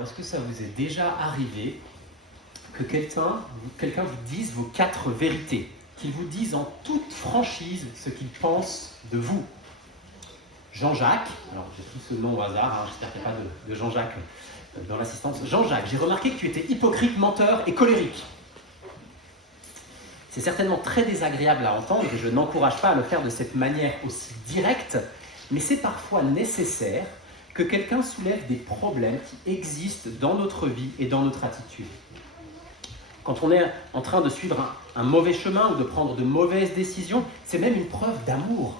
Alors, est-ce que ça vous est déjà arrivé que quelqu'un vous dise vos 4 vérités, qu'il vous dise en toute franchise ce qu'il pense de vous? Jean-Jacques, alors j'ai pris ce nom au hasard, j'espère qu'il n'y a pas de Jean-Jacques dans l'assistance. Jean-Jacques, j'ai remarqué que tu étais hypocrite, menteur et colérique. C'est certainement très désagréable à entendre et je n'encourage pas à le faire de cette manière aussi directe, mais c'est parfois nécessaire que quelqu'un soulève des problèmes qui existent dans notre vie et dans notre attitude. Quand on est en train de suivre un mauvais chemin ou de prendre de mauvaises décisions, c'est même une preuve d'amour.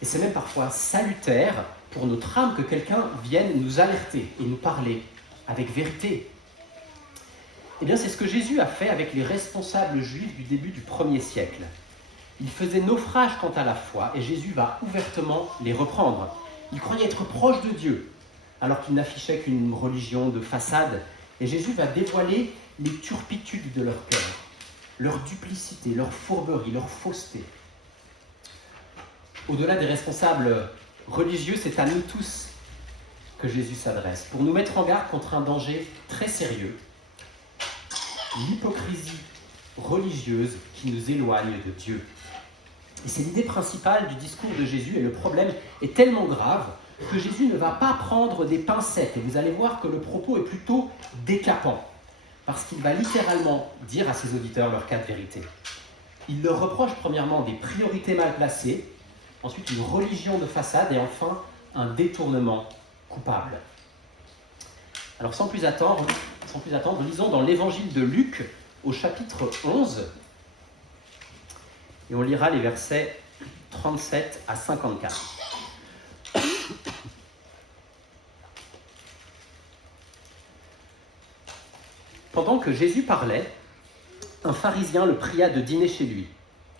Et c'est même parfois salutaire pour notre âme que quelqu'un vienne nous alerter et nous parler avec vérité. Eh bien, c'est ce que Jésus a fait avec les responsables juifs du début du 1er siècle. Ils faisaient naufrage quant à la foi et Jésus va ouvertement les reprendre. Ils croyaient être proches de Dieu, alors qu'ils n'affichaient qu'une religion de façade. Et Jésus va dévoiler les turpitudes de leur cœur, leur duplicité, leur fourberie, leur fausseté. Au-delà des responsables religieux, c'est à nous tous que Jésus s'adresse, pour nous mettre en garde contre un danger très sérieux, l'hypocrisie religieuse qui nous éloigne de Dieu. Et c'est l'idée principale du discours de Jésus, et le problème est tellement grave que Jésus ne va pas prendre des pincettes, et vous allez voir que le propos est plutôt décapant, parce qu'il va littéralement dire à ses auditeurs leurs 4 vérités. Il leur reproche premièrement des priorités mal placées, ensuite une religion de façade et enfin un détournement coupable. Alors sans plus attendre, lisons dans l'évangile de Luc au chapitre 11 et on lira les versets 37 à 54. Pendant que Jésus parlait, un pharisien le pria de dîner chez lui.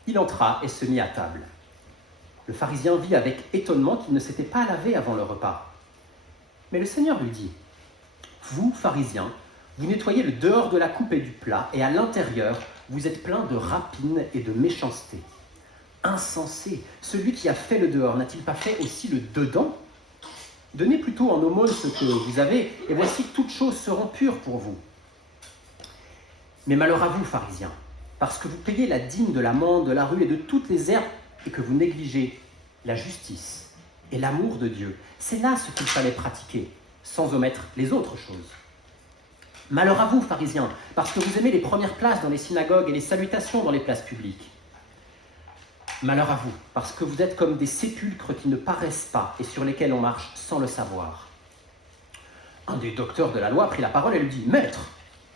Il entra et se mit à table. Le pharisien vit avec étonnement qu'il ne s'était pas lavé avant le repas. Mais le Seigneur lui dit : « Vous, pharisiens, vous nettoyez le dehors de la coupe et du plat, et à l'intérieur, vous êtes pleins de rapine et de méchanceté. Insensé, celui qui a fait le dehors n'a-t-il pas fait aussi le dedans ? Donnez plutôt en aumône ce que vous avez, et voici toutes choses seront pures pour vous. Mais malheur à vous, pharisiens, parce que vous payez la dîme de l'amande, de la rue et de toutes les herbes, et que vous négligez la justice et l'amour de Dieu. C'est là ce qu'il fallait pratiquer, sans omettre les autres choses. Malheur à vous, pharisiens, parce que vous aimez les premières places dans les synagogues et les salutations dans les places publiques. Malheur à vous, parce que vous êtes comme des sépulcres qui ne paraissent pas et sur lesquels on marche sans le savoir. Un des docteurs de la loi prit la parole et lui dit : « Maître,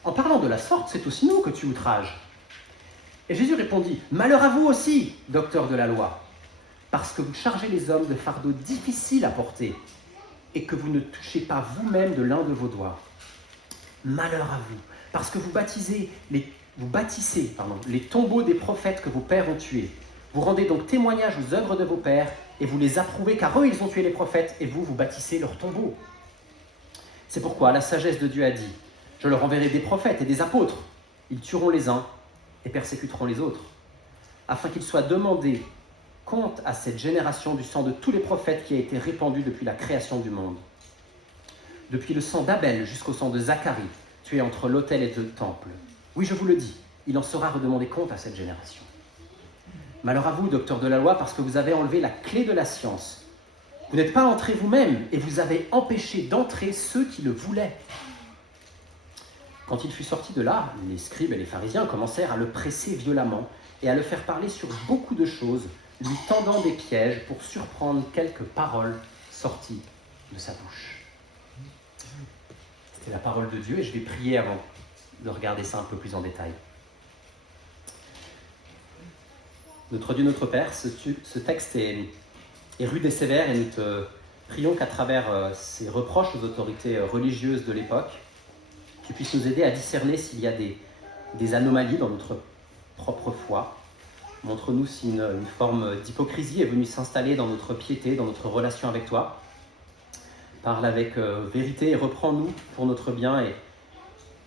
en parlant de la sorte, c'est aussi nous que tu outrages. » Et Jésus répondit : « Malheur à vous aussi, docteur de la loi, parce que vous chargez les hommes de fardeaux difficiles à porter et que vous ne touchez pas vous-même de l'un de vos doigts. Malheur à vous, parce que vous bâtissez les tombeaux des prophètes que vos pères ont tués. Vous rendez donc témoignage aux œuvres de vos pères et vous les approuvez, car eux, ils ont tué les prophètes et vous bâtissez leurs tombeaux. C'est pourquoi la sagesse de Dieu a dit : je leur enverrai des prophètes et des apôtres. Ils tueront les uns et persécuteront les autres, afin qu'il soit demandé compte à cette génération du sang de tous les prophètes qui a été répandu depuis la création du monde. Depuis le sang d'Abel jusqu'au sang de Zacharie, tué entre l'autel et le temple. Oui, je vous le dis, il en sera redemandé compte à cette génération. Malheur à vous, docteurs de la loi, parce que vous avez enlevé la clé de la science. Vous n'êtes pas entrés vous-même et vous avez empêché d'entrer ceux qui le voulaient. » Quand il fut sorti de là, les scribes et les pharisiens commencèrent à le presser violemment et à le faire parler sur beaucoup de choses, lui tendant des pièges pour surprendre quelques paroles sorties de sa bouche. C'était la parole de Dieu et je vais prier avant de regarder ça un peu plus en détail. Notre Dieu, notre Père, ce texte est rude et sévère et nous te prions qu'à travers ces reproches aux autorités religieuses de l'époque, tu puisses nous aider à discerner s'il y a des anomalies dans notre propre foi. Montre-nous si une forme d'hypocrisie est venue s'installer dans notre piété, dans notre relation avec toi. Parle avec vérité et reprends-nous pour notre bien et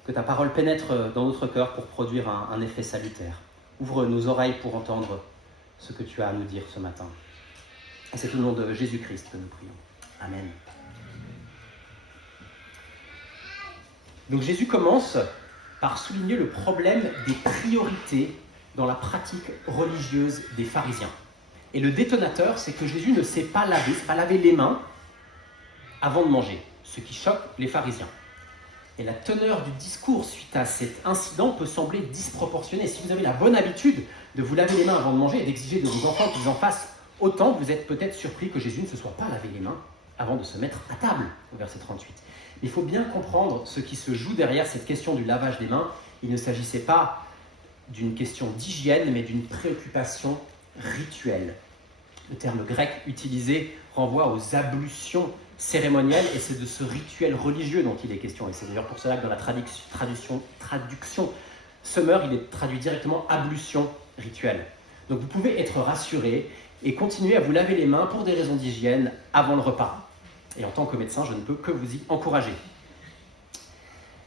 que ta parole pénètre dans notre cœur pour produire un effet salutaire. Ouvre nos oreilles pour entendre ce que tu as à nous dire ce matin. Et c'est au nom de Jésus-Christ que nous prions. Amen. Donc Jésus commence par souligner le problème des priorités dans la pratique religieuse des pharisiens. Et le détonateur, c'est que Jésus ne sait pas laver les mains avant de manger, ce qui choque les pharisiens. Et la teneur du discours suite à cet incident peut sembler disproportionnée. Si vous avez la bonne habitude de vous laver les mains avant de manger et d'exiger de vos enfants qu'ils en fassent autant, vous êtes peut-être surpris que Jésus ne se soit pas lavé les mains avant de se mettre à table, au verset 38. Mais il faut bien comprendre ce qui se joue derrière cette question du lavage des mains. Il ne s'agissait pas d'une question d'hygiène, mais d'une préoccupation rituelle. Le terme grec utilisé renvoie aux ablutions cérémonielles, et c'est de ce rituel religieux dont il est question. Et c'est d'ailleurs pour cela que dans la traduction Summer, il est traduit directement ablution rituelle. Donc vous pouvez être rassuré et continuer à vous laver les mains pour des raisons d'hygiène avant le repas. Et en tant que médecin, je ne peux que vous y encourager.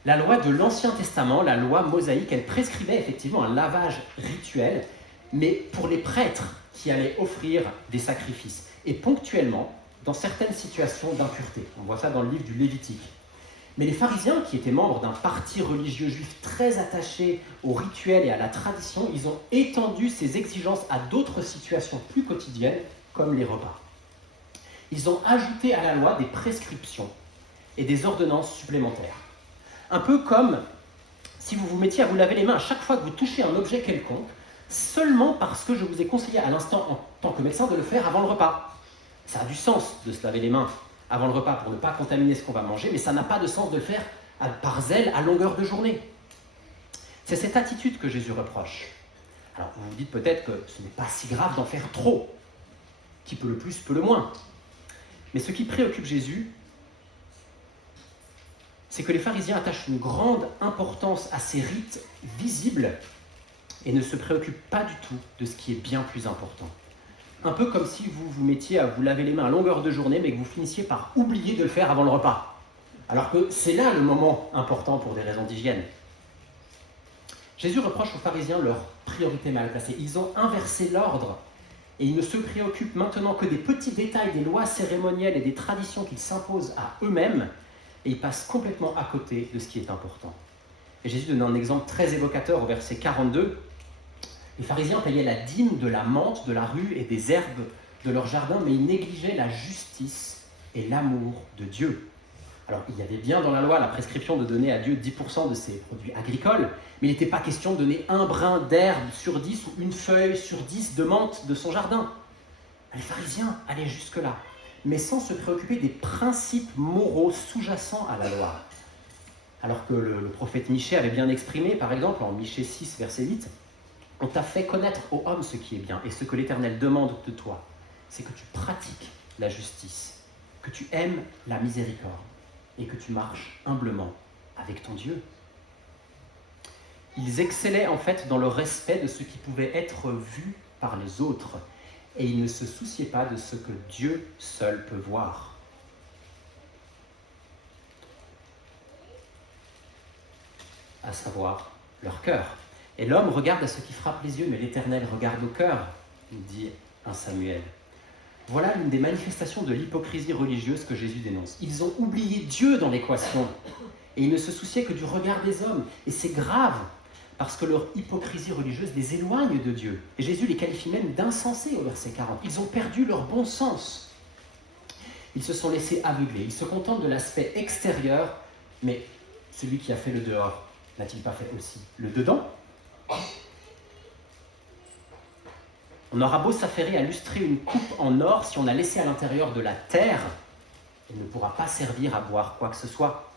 La loi de l'Ancien Testament, la loi mosaïque, elle prescrivait effectivement un lavage rituel, mais pour les prêtres qui allaient offrir des sacrifices, et ponctuellement dans certaines situations d'impureté. On voit ça dans le livre du Lévitique. Mais les pharisiens, qui étaient membres d'un parti religieux juif très attaché au rituel et à la tradition, ils ont étendu ces exigences à d'autres situations plus quotidiennes, comme les repas. Ils ont ajouté à la loi des prescriptions et des ordonnances supplémentaires. Un peu comme si vous vous mettiez à vous laver les mains à chaque fois que vous touchez un objet quelconque, seulement parce que je vous ai conseillé à l'instant en tant que médecin de le faire avant le repas. Ça a du sens de se laver les mains avant le repas pour ne pas contaminer ce qu'on va manger, mais ça n'a pas de sens de le faire par zèle à longueur de journée. C'est cette attitude que Jésus reproche. Alors vous vous dites peut-être que ce n'est pas si grave d'en faire trop. Qui peut le plus, peut le moins. Mais ce qui préoccupe Jésus, c'est que les pharisiens attachent une grande importance à ces rites visibles et ne se préoccupent pas du tout de ce qui est bien plus important. Un peu comme si vous vous mettiez à vous laver les mains à longueur de journée, mais que vous finissiez par oublier de le faire avant le repas. Alors que c'est là le moment important pour des raisons d'hygiène. Jésus reproche aux pharisiens leur priorité mal placée. Ils ont inversé l'ordre et ils ne se préoccupent maintenant que des petits détails des lois cérémonielles et des traditions qu'ils s'imposent à eux-mêmes, et ils passent complètement à côté de ce qui est important. Et Jésus donne un exemple très évocateur au verset 42. Les pharisiens payaient la dîme de la menthe, de la rue et des herbes de leur jardin, mais ils négligeaient la justice et l'amour de Dieu. Alors, il y avait bien dans la loi la prescription de donner à Dieu 10% de ses produits agricoles, mais il n'était pas question de donner un brin d'herbe sur 10 ou une feuille sur 10 de menthe de son jardin. Les pharisiens allaient jusque-là, mais sans se préoccuper des principes moraux sous-jacents à la loi. Alors que le prophète Michée avait bien exprimé, par exemple, en Michée 6, verset 8, « On t'a fait connaître aux hommes ce qui est bien, et ce que l'Éternel demande de toi, c'est que tu pratiques la justice, que tu aimes la miséricorde, et que tu marches humblement avec ton Dieu. » Ils excellaient en fait dans le respect de ce qui pouvait être vu par les autres, et ils ne se souciaient pas de ce que Dieu seul peut voir. À savoir leur cœur. Et l'homme regarde à ce qui frappe les yeux, mais l'Éternel regarde au cœur, dit 1 Samuel. Voilà l'une des manifestations de l'hypocrisie religieuse que Jésus dénonce. Ils ont oublié Dieu dans l'équation, et ils ne se souciaient que du regard des hommes. Et c'est grave, parce que leur hypocrisie religieuse les éloigne de Dieu. Et Jésus les qualifie même d'insensés au verset 40. Ils ont perdu leur bon sens. Ils se sont laissés aveugler. Ils se contentent de l'aspect extérieur, mais celui qui a fait le dehors, n'a-t-il pas fait aussi le dedans ? On aura beau s'affairer à lustrer une coupe en or, si on a laissé à l'intérieur de la terre, elle ne pourra pas servir à boire quoi que ce soit.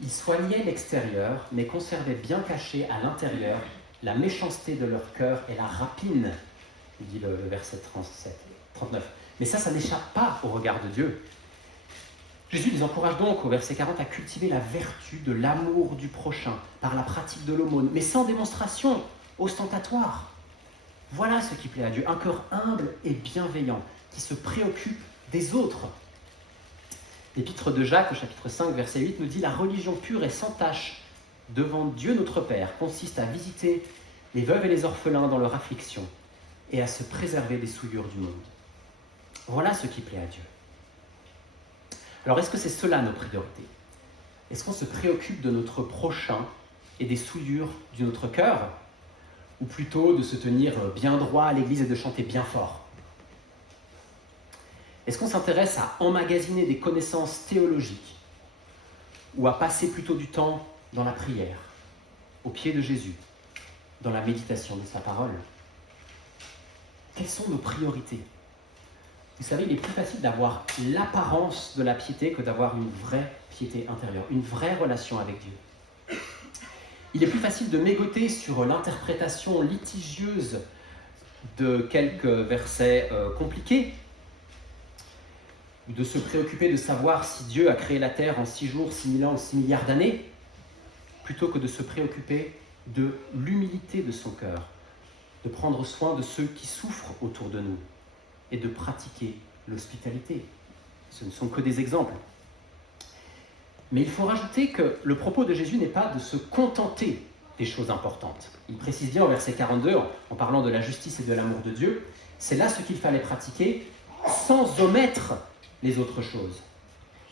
Ils soignaient l'extérieur, mais conservaient bien caché à l'intérieur la méchanceté de leur cœur et la rapine, dit le verset 39. Mais ça n'échappe pas au regard de Dieu. Jésus les encourage donc, au verset 40, à cultiver la vertu de l'amour du prochain par la pratique de l'aumône, mais sans démonstration ostentatoire. Voilà ce qui plaît à Dieu, un cœur humble et bienveillant, qui se préoccupe des autres. L'épître de Jacques, au chapitre 5, verset 8, nous dit « La religion pure et sans tache devant Dieu notre Père consiste à visiter les veuves et les orphelins dans leur affliction et à se préserver des souillures du monde. » Voilà ce qui plaît à Dieu. Alors, est-ce que c'est cela nos priorités ? Est-ce qu'on se préoccupe de notre prochain et des souillures de notre cœur, ou plutôt de se tenir bien droit à l'église et de chanter bien fort? Est-ce qu'on s'intéresse à emmagasiner des connaissances théologiques ou à passer plutôt du temps dans la prière, au pied de Jésus, dans la méditation de sa parole? Quelles sont nos priorités? Vous savez, il est plus facile d'avoir l'apparence de la piété que d'avoir une vraie piété intérieure, une vraie relation avec Dieu. Il est plus facile de mégoter sur l'interprétation litigieuse de quelques versets compliqués, ou de se préoccuper de savoir si Dieu a créé la terre en 6 jours, 6 000 ans ou 6 milliards d'années, plutôt que de se préoccuper de l'humilité de son cœur, de prendre soin de ceux qui souffrent autour de nous et de pratiquer l'hospitalité. Ce ne sont que des exemples. Mais il faut rajouter que le propos de Jésus n'est pas de se contenter des choses importantes. Il précise bien au verset 42, en parlant de la justice et de l'amour de Dieu, c'est là ce qu'il fallait pratiquer sans omettre les autres choses.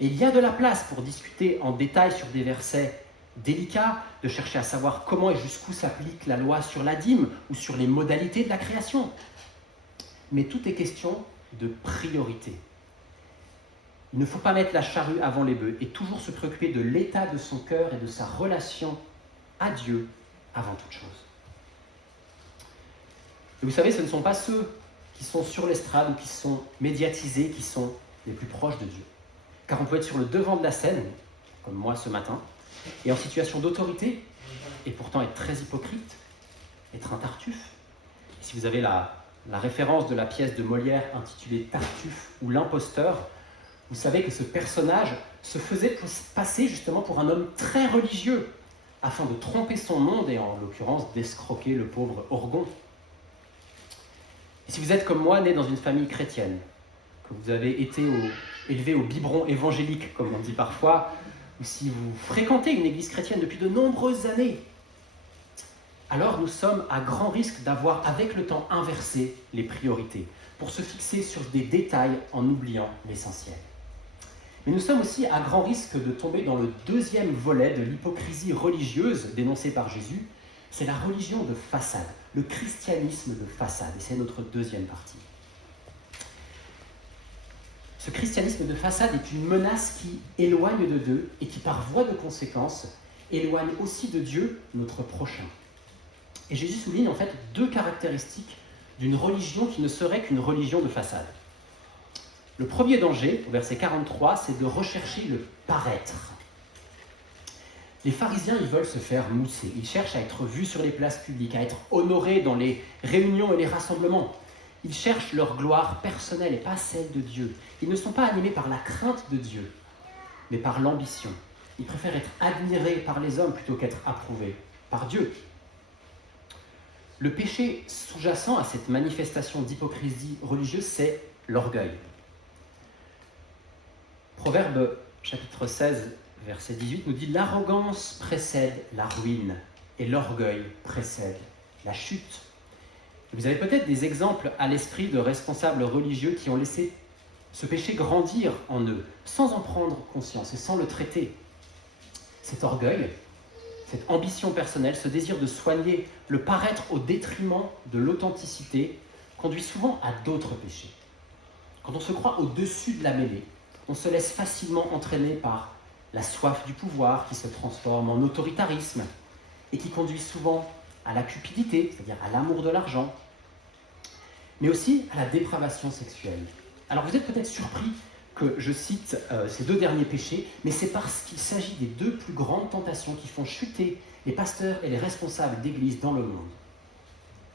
Et il y a de la place pour discuter en détail sur des versets délicats, de chercher à savoir comment et jusqu'où s'applique la loi sur la dîme ou sur les modalités de la création. Mais tout est question de priorité. Il ne faut pas mettre la charrue avant les bœufs et toujours se préoccuper de l'état de son cœur et de sa relation à Dieu avant toute chose. Et vous savez, ce ne sont pas ceux qui sont sur l'estrade ou qui sont médiatisés qui sont les plus proches de Dieu. Car on peut être sur le devant de la scène, comme moi ce matin, et en situation d'autorité, et pourtant être très hypocrite, être un Tartuffe. Et si vous avez la référence de la pièce de Molière intitulée Tartuffe ou l'imposteur, vous savez que ce personnage se faisait passer justement pour un homme très religieux, afin de tromper son monde et en l'occurrence d'escroquer le pauvre Orgon. Et si vous êtes comme moi, né dans une famille chrétienne, que vous avez été élevé au biberon évangélique, comme on dit parfois, ou si vous fréquentez une église chrétienne depuis de nombreuses années, alors nous sommes à grand risque d'avoir avec le temps inversé les priorités, pour se fixer sur des détails en oubliant l'essentiel. Mais nous sommes aussi à grand risque de tomber dans le deuxième volet de l'hypocrisie religieuse dénoncée par Jésus, c'est la religion de façade, le christianisme de façade, et c'est notre deuxième partie. Ce christianisme de façade est une menace qui éloigne de Dieu et qui, par voie de conséquence, éloigne aussi de Dieu notre prochain. Et Jésus souligne en fait 2 caractéristiques d'une religion qui ne serait qu'une religion de façade. Le premier danger, au verset 43, c'est de rechercher le paraître. Les pharisiens, ils veulent se faire mousser. Ils cherchent à être vus sur les places publiques, à être honorés dans les réunions et les rassemblements. Ils cherchent leur gloire personnelle et pas celle de Dieu. Ils ne sont pas animés par la crainte de Dieu, mais par l'ambition. Ils préfèrent être admirés par les hommes plutôt qu'être approuvés par Dieu. Le péché sous-jacent à cette manifestation d'hypocrisie religieuse, c'est l'orgueil. Proverbe chapitre 16, verset 18 nous dit « L'arrogance précède la ruine et l'orgueil précède la chute ». Vous avez peut-être des exemples à l'esprit de responsables religieux qui ont laissé ce péché grandir en eux, sans en prendre conscience et sans le traiter. Cet orgueil, cette ambition personnelle, ce désir de soigner le paraître au détriment de l'authenticité, conduit souvent à d'autres péchés. Quand on se croit au-dessus de la mêlée, on se laisse facilement entraîner par la soif du pouvoir qui se transforme en autoritarisme et qui conduit souvent à la cupidité, c'est-à-dire à l'amour de l'argent, mais aussi à la dépravation sexuelle. Alors vous êtes peut-être surpris que je cite ces 2 derniers péchés, mais c'est parce qu'il s'agit des 2 plus grandes tentations qui font chuter les pasteurs et les responsables d'église dans le monde,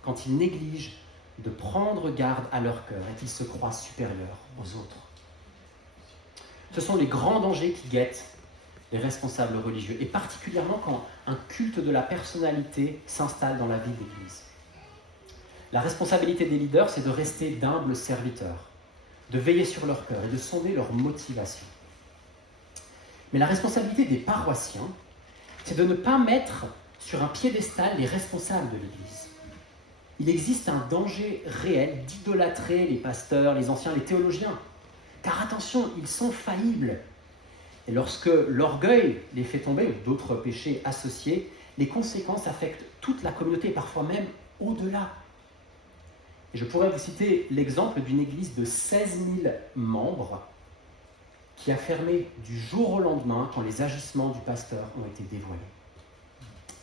quand ils négligent de prendre garde à leur cœur et qu'ils se croient supérieurs aux autres. Ce sont les grands dangers qui guettent les responsables religieux, et particulièrement quand un culte de la personnalité s'installe dans la vie de l'Église. La responsabilité des leaders, c'est de rester d'humbles serviteurs, de veiller sur leur cœur et de sonder leur motivation. Mais la responsabilité des paroissiens, c'est de ne pas mettre sur un piédestal les responsables de l'Église. Il existe un danger réel d'idolâtrer les pasteurs, les anciens, les théologiens. Car attention, ils sont faillibles. Et lorsque l'orgueil les fait tomber, ou d'autres péchés associés, les conséquences affectent toute la communauté, parfois même au-delà. Et je pourrais vous citer l'exemple d'une église de 16 000 membres qui a fermé du jour au lendemain quand les agissements du pasteur ont été dévoilés.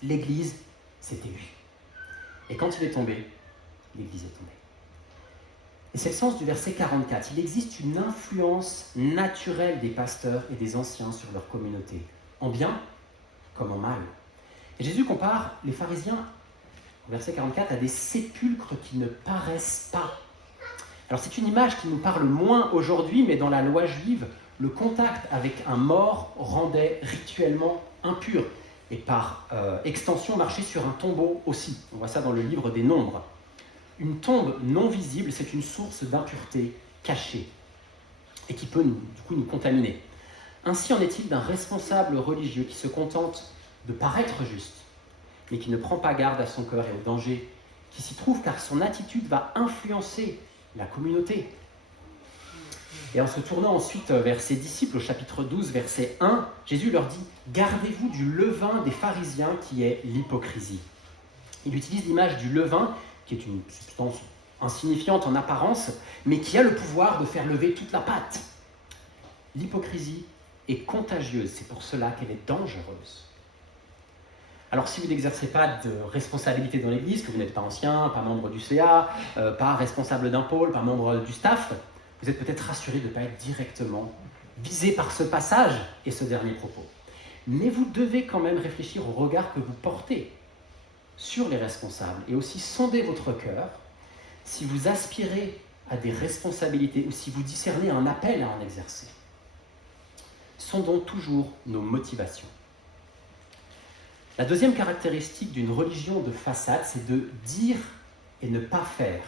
L'église s'est émue. Et quand il est tombé, l'église est tombée. Et c'est le sens du verset 44. Il existe une influence naturelle des pasteurs et des anciens sur leur communauté, en bien comme en mal. Et Jésus compare les pharisiens, au verset 44, à des sépulcres qui ne paraissent pas. Alors c'est une image qui nous parle moins aujourd'hui, mais dans la loi juive, le contact avec un mort rendait rituellement impur. Et par extension, marcher sur un tombeau aussi. On voit ça dans le livre des Nombres. Une tombe non visible, c'est une source d'impureté cachée et qui peut du coup nous contaminer. Ainsi en est-il d'un responsable religieux qui se contente de paraître juste, mais qui ne prend pas garde à son cœur et au danger qui s'y trouve, car son attitude va influencer la communauté. Et en se tournant ensuite vers ses disciples, au chapitre 12, verset 1, Jésus leur dit « Gardez-vous du levain des pharisiens qui est l'hypocrisie ». Il utilise l'image du levain, qui est une substance insignifiante en apparence, mais qui a le pouvoir de faire lever toute la pâte. L'hypocrisie est contagieuse, c'est pour cela qu'elle est dangereuse. Alors si vous n'exercez pas de responsabilité dans l'Église, que vous n'êtes pas ancien, pas membre du CA, pas responsable d'un pôle, pas membre du staff, vous êtes peut-être rassuré de ne pas être directement visé par ce passage et ce dernier propos. Mais vous devez quand même réfléchir au regard que vous portez sur les responsables et aussi sonder votre cœur si vous aspirez à des responsabilités ou si vous discernez un appel à en exercer. Sondons toujours nos motivations. La deuxième caractéristique d'une religion de façade, c'est de dire et ne pas faire,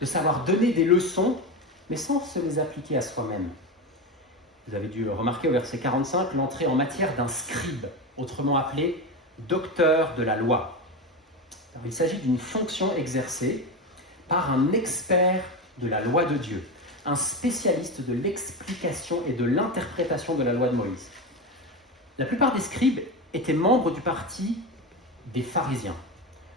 de savoir donner des leçons, mais sans se les appliquer à soi-même. Vous avez dû remarquer au verset 45 l'entrée en matière d'un scribe, autrement appelé docteur de la loi. Alors, il s'agit d'une fonction exercée par un expert de la loi de Dieu, un spécialiste de l'explication et de l'interprétation de la loi de Moïse. La plupart des scribes étaient membres du parti des pharisiens.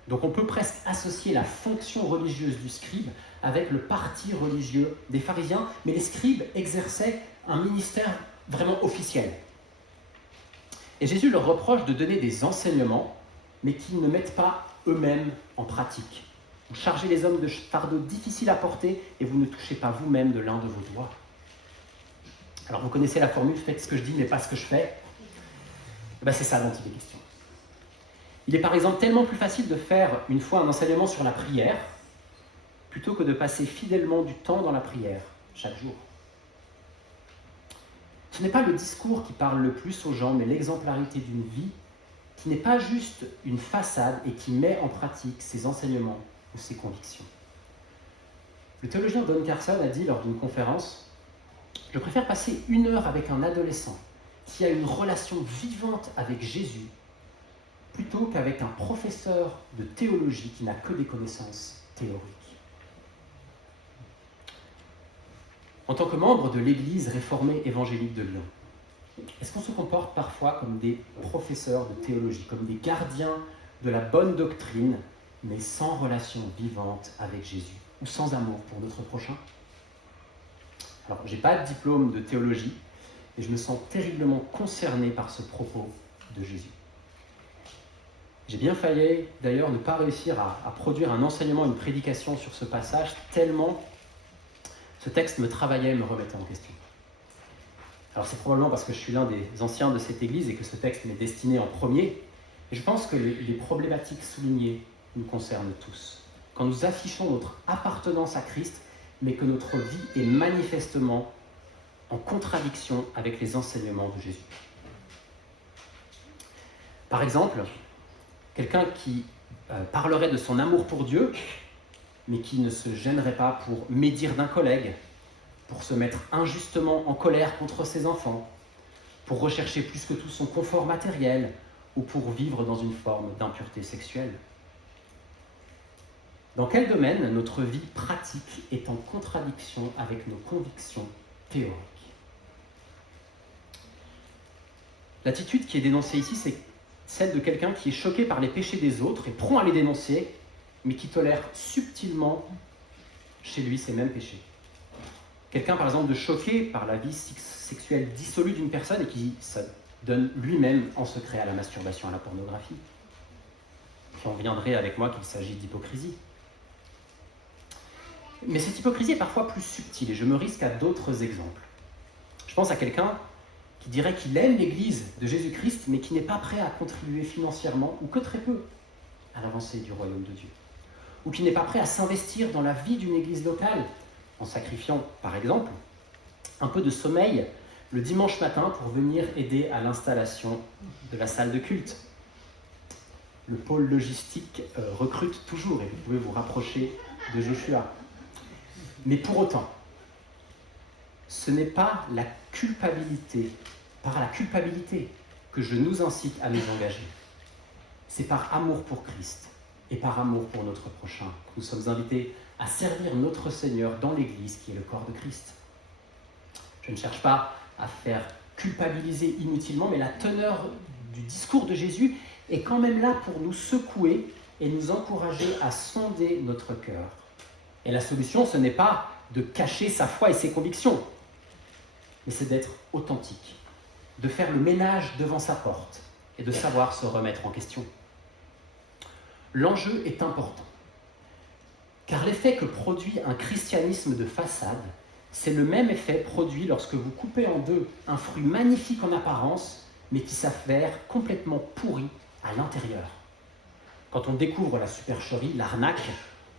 Donc on peut presque associer la fonction religieuse du scribe avec le parti religieux des pharisiens, mais les scribes exerçaient un ministère vraiment officiel. Et Jésus leur reproche de donner des enseignements, mais qu'ils ne mettent pas eux-mêmes en pratique. Vous chargez les hommes de fardeaux difficiles à porter et vous ne touchez pas vous-même de l'un de vos doigts. Alors vous connaissez la formule, faites ce que je dis mais pas ce que je fais. C'est ça dont il est question. Il est par exemple tellement plus facile de faire une fois un enseignement sur la prière plutôt que de passer fidèlement du temps dans la prière chaque jour. Ce n'est pas le discours qui parle le plus aux gens, mais l'exemplarité d'une vie qui n'est pas juste une façade et qui met en pratique ses enseignements ou ses convictions. Le théologien Don Carson a dit lors d'une conférence « Je préfère passer 1 heure avec un adolescent qui a une relation vivante avec Jésus plutôt qu'avec un professeur de théologie qui n'a que des connaissances théoriques. » En tant que membre de l'Église réformée évangélique de Lyon, est-ce qu'on se comporte parfois comme des professeurs de théologie, comme des gardiens de la bonne doctrine, mais sans relation vivante avec Jésus, ou sans amour pour notre prochain ? Alors, je n'ai pas de diplôme de théologie, et je me sens terriblement concerné par ce propos de Jésus. J'ai bien failli, d'ailleurs, ne pas réussir à produire un enseignement, une prédication sur ce passage, tellement ce texte me travaillait et me remettait en question. Alors c'est probablement parce que je suis l'un des anciens de cette Église et que ce texte m'est destiné en premier, et je pense que les problématiques soulignées nous concernent tous. Quand nous affichons notre appartenance à Christ, mais que notre vie est manifestement en contradiction avec les enseignements de Jésus. Par exemple, quelqu'un qui parlerait de son amour pour Dieu, mais qui ne se gênerait pas pour médire d'un collègue, pour se mettre injustement en colère contre ses enfants, pour rechercher plus que tout son confort matériel ou pour vivre dans une forme d'impureté sexuelle. Dans quel domaine notre vie pratique est en contradiction avec nos convictions théoriques ? L'attitude qui est dénoncée ici, c'est celle de quelqu'un qui est choqué par les péchés des autres et prompt à les dénoncer, mais qui tolère subtilement chez lui ces mêmes péchés. Quelqu'un, par exemple, de choqué par la vie sexuelle dissolue d'une personne et qui se donne lui-même en secret à la masturbation, à la pornographie. Puis on viendrait avec moi qu'il s'agit d'hypocrisie. Mais cette hypocrisie est parfois plus subtile et je me risque à d'autres exemples. Je pense à quelqu'un qui dirait qu'il aime l'Église de Jésus-Christ, mais qui n'est pas prêt à contribuer financièrement, ou que très peu, à l'avancée du royaume de Dieu. Ou qui n'est pas prêt à s'investir dans la vie d'une Église locale, en sacrifiant, par exemple, un peu de sommeil le dimanche matin pour venir aider à l'installation de la salle de culte. Le pôle logistique recrute toujours, et vous pouvez vous rapprocher de Joshua. Mais pour autant, ce n'est pas la culpabilité, par la culpabilité que je nous incite à nous engager. C'est par amour pour Christ et par amour pour notre prochain que nous sommes invités à servir notre Seigneur dans l'Église qui est le corps de Christ. Je ne cherche pas à faire culpabiliser inutilement, mais la teneur du discours de Jésus est quand même là pour nous secouer et nous encourager à sonder notre cœur. Et la solution, ce n'est pas de cacher sa foi et ses convictions, mais c'est d'être authentique, de faire le ménage devant sa porte et de savoir se remettre en question. L'enjeu est important, car l'effet que produit un christianisme de façade, c'est le même effet produit lorsque vous coupez en deux un fruit magnifique en apparence, mais qui s'avère complètement pourri à l'intérieur. Quand on découvre la supercherie, l'arnaque,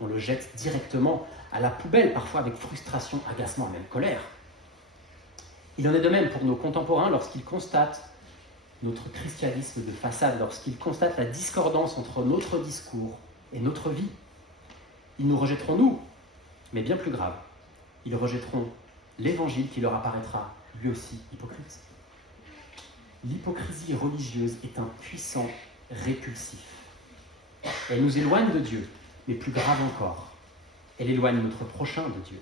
on le jette directement à la poubelle, parfois avec frustration, agacement, même colère. Il en est de même pour nos contemporains lorsqu'ils constatent notre christianisme de façade, lorsqu'ils constatent la discordance entre notre discours et notre vie. Ils nous rejetteront nous, mais bien plus grave, ils rejetteront l'évangile qui leur apparaîtra lui aussi hypocrite. L'hypocrisie religieuse est un puissant répulsif. Elle nous éloigne de Dieu, mais plus grave encore, elle éloigne notre prochain de Dieu.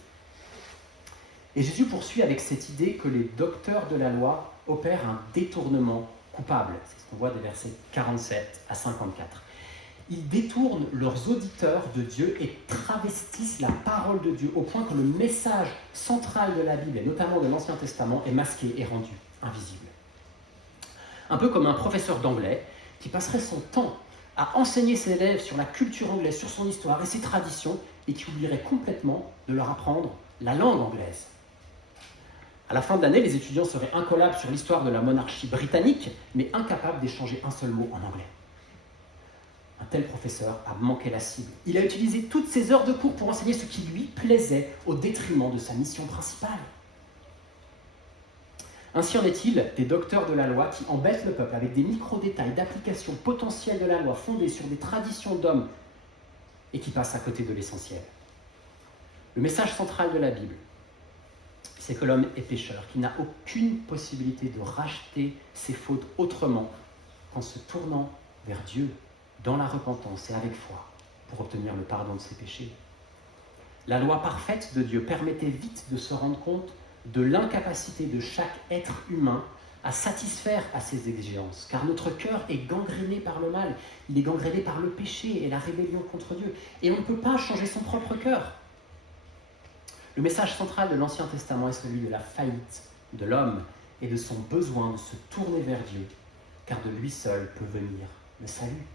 Et Jésus poursuit avec cette idée que les docteurs de la loi opèrent un détournement coupable. C'est ce qu'on voit des versets 47 à 54. Ils détournent leurs auditeurs de Dieu et travestissent la parole de Dieu au point que le message central de la Bible, et notamment de l'Ancien Testament, est masqué et rendu invisible. Un peu comme un professeur d'anglais qui passerait son temps à enseigner ses élèves sur la culture anglaise, sur son histoire et ses traditions, et qui oublierait complètement de leur apprendre la langue anglaise. À la fin de l'année, les étudiants seraient incollables sur l'histoire de la monarchie britannique, mais incapables d'échanger un seul mot en anglais. Un tel professeur a manqué la cible. Il a utilisé toutes ses heures de cours pour enseigner ce qui lui plaisait au détriment de sa mission principale. Ainsi en est-il des docteurs de la loi qui embêtent le peuple avec des micro-détails d'application potentielle de la loi fondée sur des traditions d'hommes et qui passent à côté de l'essentiel. Le message central de la Bible, c'est que l'homme est pécheur, qu'il n'a aucune possibilité de racheter ses fautes autrement qu'en se tournant vers Dieu dans la repentance et avec foi pour obtenir le pardon de ses péchés. La loi parfaite de Dieu permettait vite de se rendre compte de l'incapacité de chaque être humain à satisfaire à ses exigences, car notre cœur est gangréné par le mal, il est gangréné par le péché et la rébellion contre Dieu, et on ne peut pas changer son propre cœur. Le message central de l'Ancien Testament est celui de la faillite de l'homme et de son besoin de se tourner vers Dieu, car de lui seul peut venir le salut.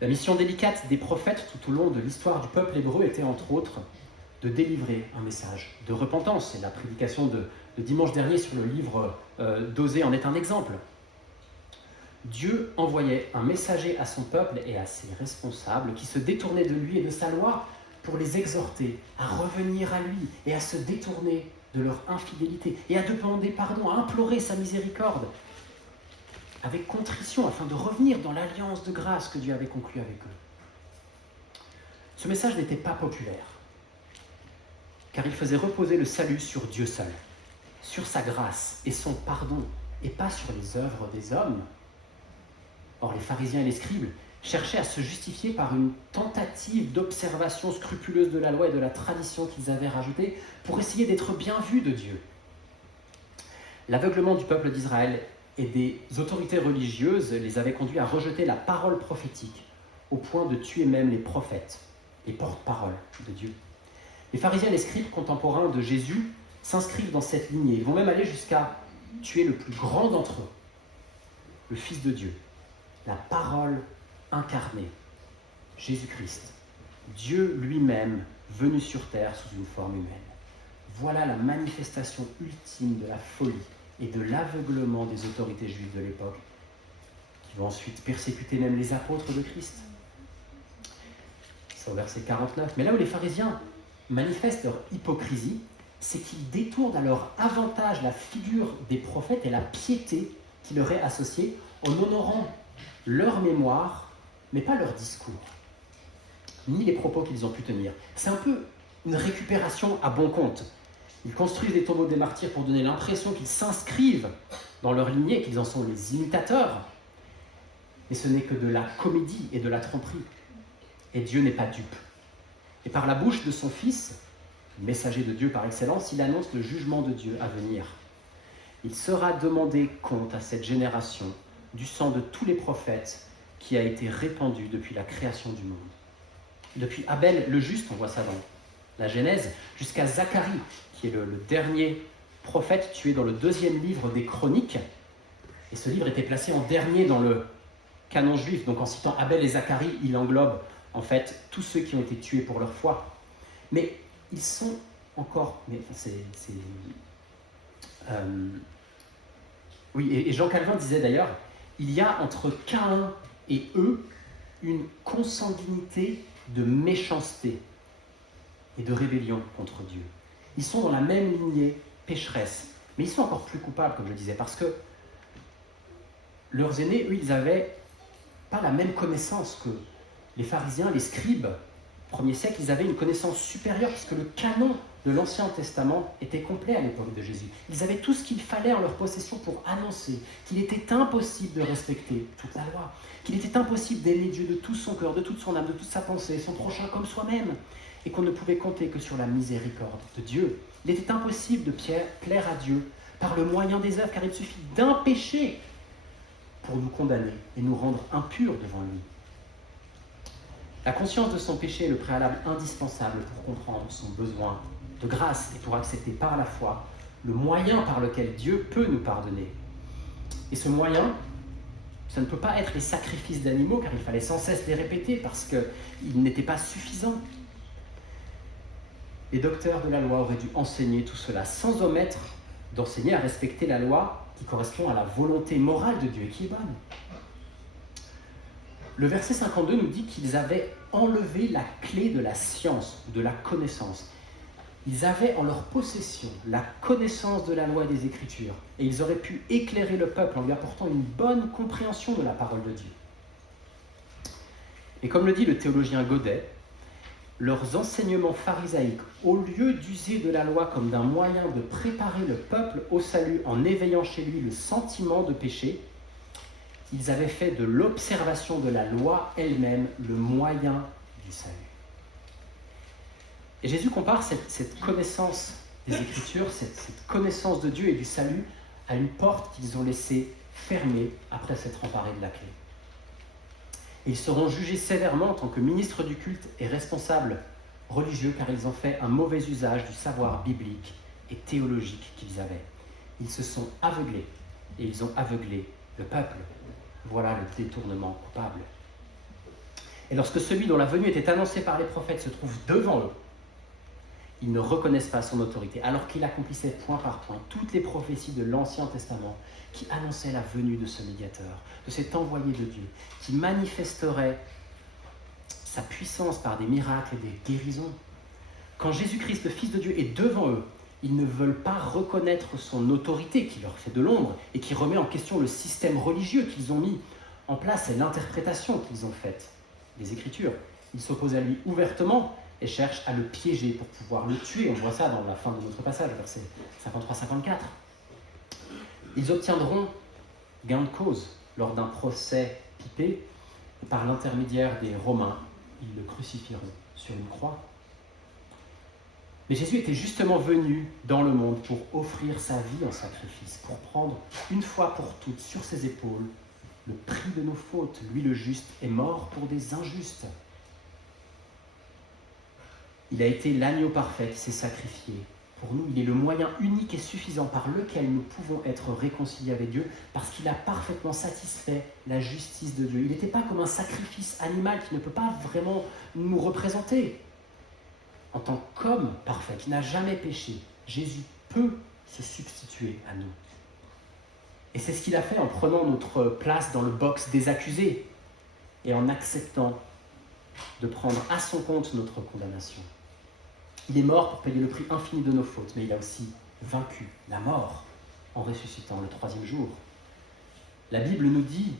La mission délicate des prophètes tout au long de l'histoire du peuple hébreu était entre autres de délivrer un message de repentance. Et la prédication de dimanche dernier sur le livre d'Osée en est un exemple. Dieu envoyait un messager à son peuple et à ses responsables qui se détournaient de lui et de sa loi pour les exhorter à revenir à lui et à se détourner de leur infidélité et à demander pardon, à implorer sa miséricorde avec contrition afin de revenir dans l'alliance de grâce que Dieu avait conclue avec eux. Ce message n'était pas populaire, car il faisait reposer le salut sur Dieu seul, sur sa grâce et son pardon, et pas sur les œuvres des hommes. Or, les pharisiens et les scribes cherchaient à se justifier par une tentative d'observation scrupuleuse de la loi et de la tradition qu'ils avaient rajoutée pour essayer d'être bien vus de Dieu. L'aveuglement du peuple d'Israël et des autorités religieuses les avaient conduits à rejeter la parole prophétique au point de tuer même les prophètes, les porte-paroles de Dieu. Les pharisiens et les scribes contemporains de Jésus s'inscrivent dans cette lignée. Ils vont même aller jusqu'à tuer le plus grand d'entre eux, le Fils de Dieu, la parole incarnée, Jésus-Christ, Dieu lui-même venu sur terre sous une forme humaine. Voilà la manifestation ultime de la folie et de l'aveuglement des autorités juives de l'époque, qui vont ensuite persécuter même les apôtres de Christ. C'est au verset 49. Mais là où les pharisiens manifestent leur hypocrisie, c'est qu'ils détournent à leur avantage la figure des prophètes et la piété qui leur est associée en honorant leur mémoire, mais pas leur discours, ni les propos qu'ils ont pu tenir. C'est un peu une récupération à bon compte. Ils construisent des tombeaux des martyrs pour donner l'impression qu'ils s'inscrivent dans leur lignée, qu'ils en sont les imitateurs. Mais ce n'est que de la comédie et de la tromperie. Et Dieu n'est pas dupe. Et par la bouche de son Fils, messager de Dieu par excellence, il annonce le jugement de Dieu à venir. Il sera demandé compte à cette génération du sang de tous les prophètes qui a été répandu depuis la création du monde. Depuis Abel le juste, on voit ça dans la Genèse, jusqu'à Zacharie, qui est le dernier prophète tué dans le 2e livre des Chroniques. Et ce livre était placé en dernier dans le canon juif. Donc en citant Abel et Zacharie, il englobe en fait tous ceux qui ont été tués pour leur foi. Mais ils sont encore... Oui, et Jean Calvin disait d'ailleurs, il y a entre Caïn et eux une consanguinité de méchanceté et de rébellion contre Dieu. Ils sont dans la même lignée pécheresse, mais ils sont encore plus coupables, comme je disais, parce que leurs aînés, eux, ils n'avaient pas la même connaissance que les pharisiens, les scribes. Au 1er siècle, ils avaient une connaissance supérieure, puisque le canon de l'Ancien Testament était complet à l'époque de Jésus. Ils avaient tout ce qu'il fallait en leur possession pour annoncer qu'il était impossible de respecter toute la loi, qu'il était impossible d'aimer Dieu de tout son cœur, de toute son âme, de toute sa pensée, son prochain comme soi-même, et qu'on ne pouvait compter que sur la miséricorde de Dieu. Il était impossible de plaire à Dieu par le moyen des œuvres, car il suffit d'un péché pour nous condamner et nous rendre impurs devant lui. La conscience de son péché est le préalable indispensable pour comprendre son besoin de grâce et pour accepter par la foi le moyen par lequel Dieu peut nous pardonner. Et ce moyen, ça ne peut pas être les sacrifices d'animaux, car il fallait sans cesse les répéter parce qu'ils n'étaient pas suffisants. Les docteurs de la loi auraient dû enseigner tout cela, sans omettre d'enseigner à respecter la loi qui correspond à la volonté morale de Dieu et qui est bonne. Le verset 52 nous dit qu'ils avaient enlevé la clé de la science, de la connaissance. Ils avaient en leur possession la connaissance de la loi et des Écritures, et ils auraient pu éclairer le peuple en lui apportant une bonne compréhension de la parole de Dieu. Et comme le dit le théologien Godet, leurs enseignements pharisaïques, au lieu d'user de la loi comme d'un moyen de préparer le peuple au salut en éveillant chez lui le sentiment de péché, ils avaient fait de l'observation de la loi elle-même le moyen du salut. Et Jésus compare cette connaissance des Écritures, cette connaissance de Dieu et du salut, à une porte qu'ils ont laissée fermée après s'être emparés de la clé. Et ils seront jugés sévèrement en tant que ministres du culte et responsables religieux, car ils ont fait un mauvais usage du savoir biblique et théologique qu'ils avaient. Ils se sont aveuglés, et ils ont aveuglé le peuple. Voilà le détournement coupable. Et lorsque celui dont la venue était annoncée par les prophètes se trouve devant eux, ils ne reconnaissent pas son autorité, alors qu'il accomplissait point par point toutes les prophéties de l'Ancien Testament qui annonçaient la venue de ce médiateur, de cet envoyé de Dieu, qui manifesterait sa puissance par des miracles et des guérisons. Quand Jésus-Christ, le Fils de Dieu, est devant eux, ils ne veulent pas reconnaître son autorité qui leur fait de l'ombre et qui remet en question le système religieux qu'ils ont mis en place et l'interprétation qu'ils ont faite des Écritures. Ils s'opposent à lui ouvertement et cherchent à le piéger pour pouvoir le tuer. On voit ça dans la fin de notre passage, versets 53-54. Ils obtiendront gain de cause lors d'un procès pipé et par l'intermédiaire des Romains, ils le crucifieront sur une croix. Mais Jésus était justement venu dans le monde pour offrir sa vie en sacrifice, pour prendre une fois pour toutes sur ses épaules le prix de nos fautes. Lui, le juste, est mort pour des injustes. Il a été l'agneau parfait qui s'est sacrifié. Pour nous, il est le moyen unique et suffisant par lequel nous pouvons être réconciliés avec Dieu, parce qu'il a parfaitement satisfait la justice de Dieu. Il n'était pas comme un sacrifice animal qui ne peut pas vraiment nous représenter. En tant qu'homme parfait, qui n'a jamais péché, Jésus peut se substituer à nous. Et c'est ce qu'il a fait en prenant notre place dans le box des accusés et en acceptant de prendre à son compte notre condamnation. Il est mort pour payer le prix infini de nos fautes, mais il a aussi vaincu la mort en ressuscitant le troisième jour. La Bible nous dit,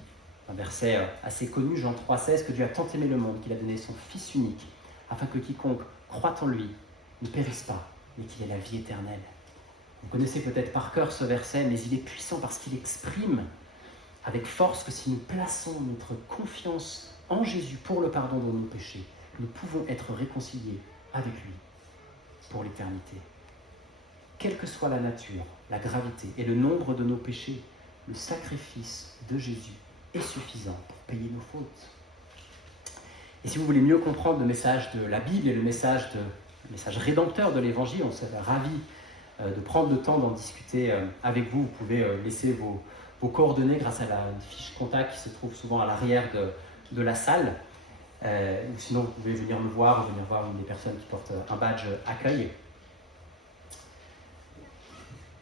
un verset assez connu, Jean 3,16, que Dieu a tant aimé le monde qu'il a donné son Fils unique, afin que quiconque croit en lui ne périsse pas, mais qu'il ait la vie éternelle. Vous connaissez peut-être par cœur ce verset, mais il est puissant parce qu'il exprime avec force que si nous plaçons notre confiance en Jésus pour le pardon de nos péchés, nous pouvons être réconciliés avec lui pour l'éternité. Quelle que soit la nature, la gravité et le nombre de nos péchés, le sacrifice de Jésus est suffisant pour payer nos fautes. Et si vous voulez mieux comprendre le message de la Bible et le message rédempteur de l'Évangile, on serait ravis de prendre le temps d'en discuter avec vous. Vous pouvez laisser vos coordonnées grâce à la fiche contact qui se trouve souvent à l'arrière de la salle. Ou sinon, vous pouvez venir me voir ou venir voir une des personnes qui portent un badge accueil.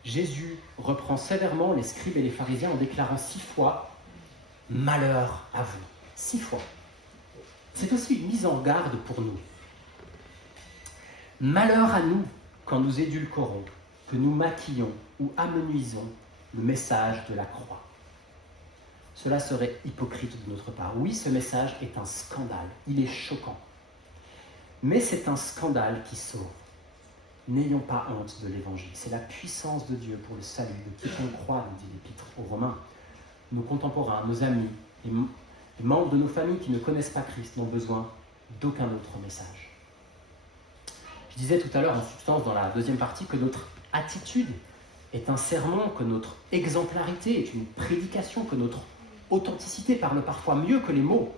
Jésus reprend sévèrement les scribes et les pharisiens en déclarant 6 fois « Malheur à vous ». 6 fois. C'est aussi une mise en garde pour nous. Malheur à nous quand nous édulcorons, que nous maquillons ou amenuisons le message de la croix. Cela serait hypocrite de notre part. Oui, ce message est un scandale, il est choquant. Mais c'est un scandale qui sauve. N'ayons pas honte de l'Évangile. C'est la puissance de Dieu pour le salut de quiconque croit, nous dit l'Épître aux Romains. Nos contemporains, nos amis, les membres de nos familles qui ne connaissent pas Christ n'ont besoin d'aucun autre message. Je disais tout à l'heure en substance dans la deuxième partie que notre attitude est un sermon, que notre exemplarité est une prédication, que notre authenticité parle parfois mieux que les mots.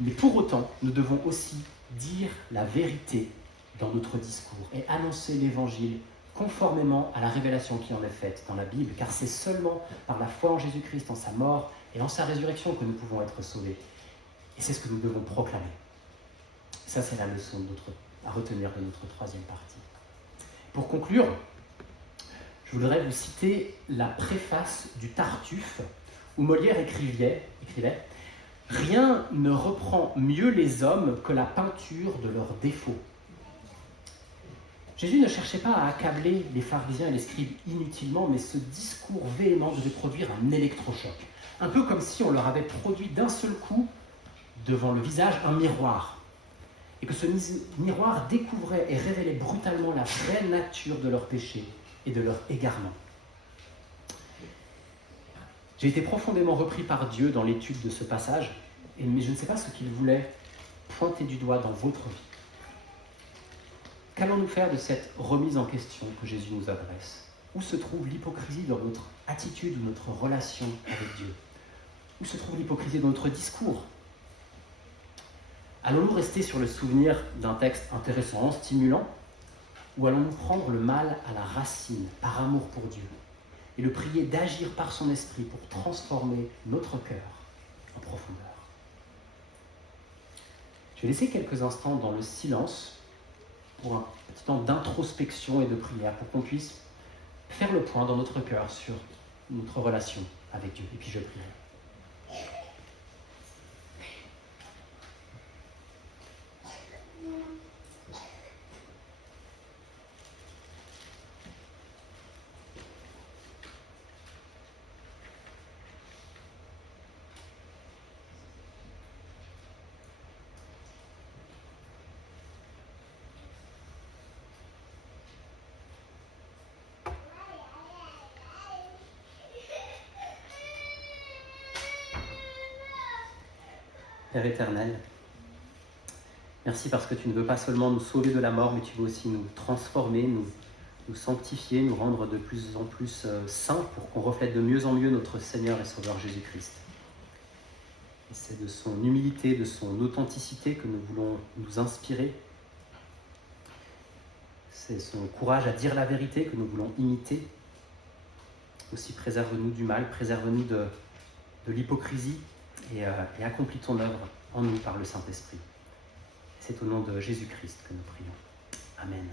Mais pour autant, nous devons aussi dire la vérité dans notre discours et annoncer l'Évangile conformément à la révélation qui en est faite dans la Bible, car c'est seulement par la foi en Jésus-Christ, en sa mort et en sa résurrection que nous pouvons être sauvés. Et c'est ce que nous devons proclamer. Ça, c'est la leçon à retenir de notre troisième partie. Pour conclure, je voudrais vous citer la préface du Tartuffe, où Molière écrivait « Rien ne reprend mieux les hommes que la peinture de leurs défauts. » Jésus ne cherchait pas à accabler les pharisiens et les scribes inutilement, mais ce discours véhément devait produire un électrochoc. Un peu comme si on leur avait produit d'un seul coup, devant le visage, un miroir. Et que ce miroir découvrait et révélait brutalement la vraie nature de leur péché et de leur égarement. J'ai été profondément repris par Dieu dans l'étude de ce passage, mais je ne sais pas ce qu'il voulait pointer du doigt dans votre vie. Qu'allons-nous faire de cette remise en question que Jésus nous adresse? Où se trouve l'hypocrisie dans notre attitude ou notre relation avec Dieu? Où se trouve l'hypocrisie dans notre discours? Allons-nous rester sur le souvenir d'un texte intéressant, stimulant, ou allons-nous prendre le mal à la racine, par amour pour Dieu, et le prier d'agir par son esprit pour transformer notre cœur en profondeur? Je vais laisser quelques instants dans le silence pour un petit temps d'introspection et de prière, pour qu'on puisse faire le point dans notre cœur sur notre relation avec Dieu. Et puis je prierai. Père éternel, Merci parce que tu ne veux pas seulement nous sauver de la mort, mais tu veux aussi nous transformer, nous sanctifier, nous rendre de plus en plus saints pour qu'on reflète de mieux en mieux notre Seigneur et Sauveur Jésus-Christ. Et c'est de son humilité, de son authenticité que nous voulons nous inspirer. C'est son courage à dire la vérité que nous voulons imiter. Aussi préserve-nous du mal, préserve-nous de l'hypocrisie et accomplis ton œuvre en nous par le Saint-Esprit. C'est au nom de Jésus-Christ que nous prions. Amen.